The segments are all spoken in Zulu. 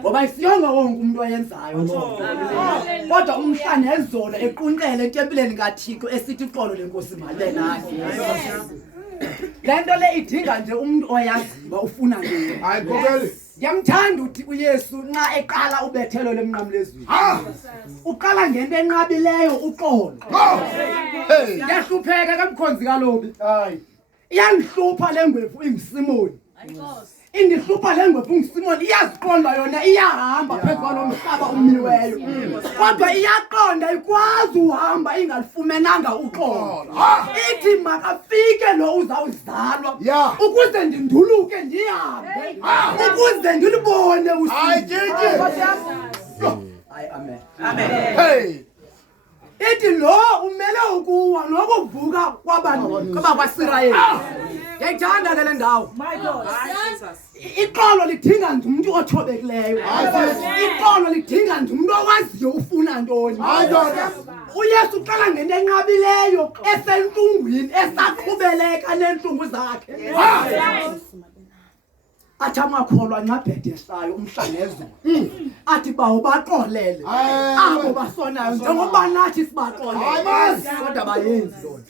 ngoba isiyonga wonke umuntu oyenzayo kodwa umhlanje ezolo equnqele etempileni kaThixo esithi uxolo lenkosi male nathi lento le idinga nje umuntu oyaziba ufuna nini hayi kokele Yamthanda uthi uYesu nxa eqala ubethelo lemnqamlezweni. Uqala ngento enqabileyo uqolo. Yahlupheka kamkhonzi kalobi. hayi Iyangihlupha lengwevu ingisimoni. Indihlupha lengwevu ingisimoni iyaziqonda yona iyahamba phezulu lomhlaba umniweyo. Kodwa iyaqonda ikwazi uhamba ingalifumenanga uqolo. Ithi makafike lo uzawuzalwa ukuze ndinduluke ndihambe. Ukuze ndilibone usizo. hayi tshitshi Hayi amen. hey Ithi lo umele ukuwa nokuvuka kwabantu kwabakwaSirayeli. Ngiyayithanda le ndawo. My God. Iqolo lidinga nje umuntu othobekileyo. Iqolo lidinga nje umuntu owaziyo ufuna ntoni. uYesu uqala ngento enqabileyo esentungwini esaqhubeleka nentungu zakhe. Athi amakholwa nxabhedesayo umhlangezo athi bawo baqolele abo basonayo njengoba nathi sibaxolele kodwa abayenzi lona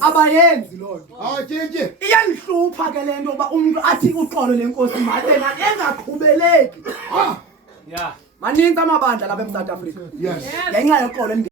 abayenzi lona hayi tshitshi iyangihlupha ke lento ba umuntu athi uxolo lenkosi malena engaqhubeleki maninzi amabandla lapha eSouth Africa yes ngenxa yoxolo